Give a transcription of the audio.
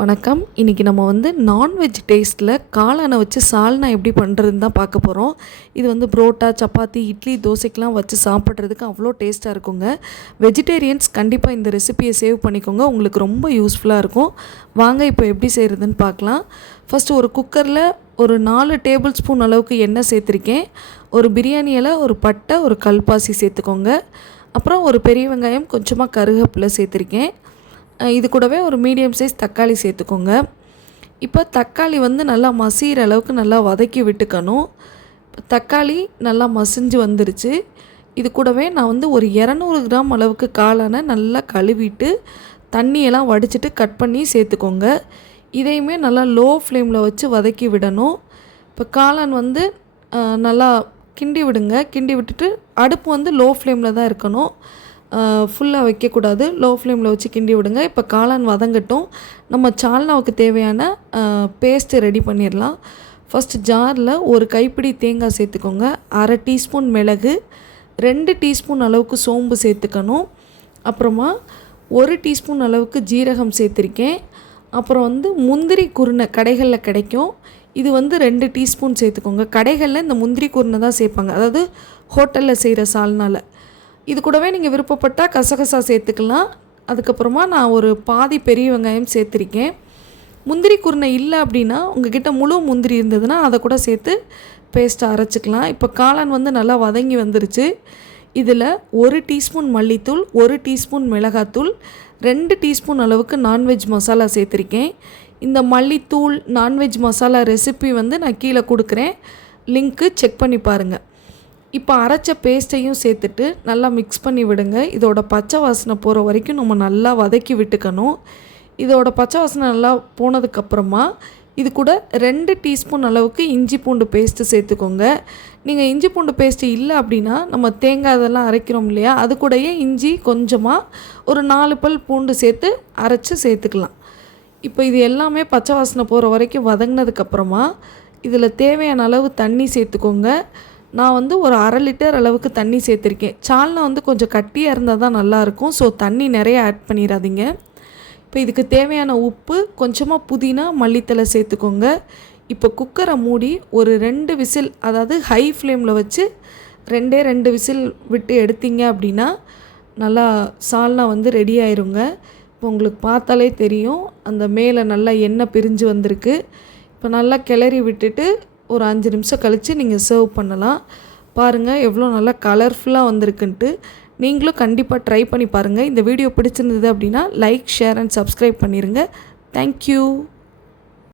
வணக்கம். இன்றைக்கி நம்ம வந்து நான்வெஜ் டேஸ்ட்டில் காளானை வச்சு சால்னா எப்படி பண்ணுறதுன்னு தான் பார்க்க போகிறோம் இது வந்து புரோட்டா சப்பாத்தி இட்லி தோசைக்கெலாம் வச்சு சாப்பிட்றதுக்கு அவ்வளோ டேஸ்ட்டாக இருக்குங்க. வெஜிடேரியன்ஸ் கண்டிப்பாக இந்த ரெசிபியை சேவ் பண்ணிக்கோங்க. உங்களுக்கு ரொம்ப யூஸ்ஃபுல்லாக இருக்கும். வாங்க இப்போ எப்படி செய்கிறதுன்னு பார்க்கலாம். ஃபஸ்ட்டு ஒரு குக்கரில் ஒரு நாலு டேபிள் ஸ்பூன் அளவுக்கு எண்ணெய் சேர்த்துருக்கேன். ஒரு பிரியாணியில் ஒரு பட்டை ஒரு கல்பாசி சேர்த்துக்கோங்க. அப்புறம் ஒரு பெரிய வெங்காயம் கொஞ்சமாக கருகப்பில் சேர்த்துருக்கேன். இது கூடவே ஒரு மீடியம் சைஸ் தக்காளி சேர்த்துக்கோங்க. இப்போ தக்காளி வந்து நல்லா மசிகிற அளவுக்கு நல்லா வதக்கி விட்டுக்கணும். தக்காளி நல்லா மசிஞ்சு வந்துருச்சு. இது கூடவே நான் வந்து ஒரு இரநூறு கிராம் அளவுக்கு காளானை நல்லா கழுவிட்டு தண்ணியெல்லாம் வடிச்சிட்டு கட் பண்ணி சேர்த்துக்கோங்க. இதையுமே நல்லா லோ ஃப்ளேமில் வச்சு வதக்கி விடணும். இப்போ காளான் வந்து நல்லா கிண்டி விடுங்க. கிண்டி விட்டுட்டு அடுப்பு வந்து லோ ஃப்ளேமில் தான் இருக்கணும். ஃபுல்லாக வைக்கக்கூடாது. லோ ஃப்ளேமில் வச்சு கிண்டி விடுங்க. இப்போ காளான் வதங்கட்டும். நம்ம சால்னாவுக்கு தேவையான பேஸ்ட்டு ரெடி பண்ணிடலாம் ஃபஸ்ட்டு ஜாரில் ஒரு கைப்பிடி தேங்காய் சேர்த்துக்கோங்க. அரை டீஸ்பூன் மிளகு ரெண்டு டீஸ்பூன் அளவுக்கு சோம்பு சேர்த்துக்கணும். அப்புறமா ஒரு டீஸ்பூன் அளவுக்கு ஜீரகம் சேர்த்துருக்கேன். அப்புறம் வந்து முந்திரி குருணை கடைகளில் கிடைக்கும். இது வந்து ரெண்டு டீஸ்பூன் சேர்த்துக்கோங்க. கடைகளில் இந்த முந்திரி குருணை தான் சேர்ப்பாங்க. அதாவது ஹோட்டலில் செய்கிற சால்னால். இது கூடவே நீங்கள் விருப்பப்பட்டால் கசகசா சேர்த்துக்கலாம். அதுக்கப்புறமா நான் ஒரு பாதி பெரிய வெங்காயம் சேர்த்துருக்கேன். முந்திரி குருணை இல்லை அப்படின்னா உங்ககிட்ட முழு முந்திரி இருந்ததுன்னா அதை கூட சேர்த்து பேஸ்ட்டை அரைச்சிக்கலாம். இப்போ காளான் வந்து நல்லா வதங்கி வந்துருச்சு. இதில் ஒரு டீஸ்பூன் மல்லித்தூள் ஒரு டீஸ்பூன் மிளகாத்தூள் ரெண்டு டீஸ்பூன் அளவுக்கு நான்வெஜ் மசாலா சேர்த்துருக்கேன். இந்த மல்லித்தூள் நான்வெஜ் மசாலா ரெசிபி வந்து நான் கீழே கொடுக்குறேன். லிங்க்கு செக் பண்ணி பாருங்கள் இப்போ அரைச்ச பேஸ்ட்டையும் சேர்த்துட்டு நல்லா மிக்ஸ் பண்ணி விடுங்க. இதோட பச்சை வாசனை போகிற வரைக்கும் நம்ம நல்லா வதக்கி விட்டுக்கணும். இதோட பச்சை வாசனை நல்லா போனதுக்கப்புறமா இது கூட ரெண்டு டீஸ்பூன் அளவுக்கு இஞ்சி பூண்டு பேஸ்ட்டு சேர்த்துக்கோங்க. நீங்கள் இஞ்சி பூண்டு பேஸ்ட்டு இல்லை அப்படின்னா நம்ம தேங்காய் இதெல்லாம் அரைக்கிறோம் இல்லையா? அது கூடயே இஞ்சி கொஞ்சமாக ஒரு நாலு பல் பூண்டு சேர்த்து அரைச்சி சேர்த்துக்கலாம். இப்போ இது எல்லாமே பச்சை வாசனை போகிற வரைக்கும் வதங்கினதுக்கப்புறமா இதில் தேவையான அளவு தண்ணி சேர்த்துக்கோங்க. நான் வந்து ஒரு அரை லிட்டர் அளவுக்கு தண்ணி சேர்த்துருக்கேன். சால்னா வந்து கொஞ்சம் கட்டியாக இருந்தால் தான் நல்லாயிருக்கும். ஸோ தண்ணி நிறைய ஆட் பண்ணிடாதீங்க இப்போ இதுக்கு தேவையான உப்பு கொஞ்சமாக புதினா மல்லித்தலை சேர்த்துக்கோங்க. இப்போ குக்கரை மூடி ஒரு ரெண்டு விசில் அதாவது ஹை ஃப்ளேமில் வச்சு ரெண்டே ரெண்டு விசில் விட்டு எடுத்தீங்க அப்படின்னா நல்லா சால்னா வந்து ரெடி ஆயிருங்க. இப்போ உங்களுக்கு பார்த்தாலே தெரியும். அந்த மேலே நல்லா எண்ணெய் பிரிஞ்சு வந்திருக்கு. இப்போ நல்லா கிளறி விட்டுட்டு ஒரு அஞ்சு நிமிஷம் கழித்து நீங்கள் சர்வ் பண்ணலாம். பாருங்கள் எவ்வளோ நல்லா கலர்ஃபுல்லாக வந்திருக்குன்ட்டு. நீங்களும் கண்டிப்பாக ட்ரை பண்ணி பாருங்கள் இந்த வீடியோ பிடிச்சிருந்தது அப்படின்னா லைக் ஷேர் அண்ட் சப்ஸ்கிரைப் பண்ணிடுங்க தேங்க்யூ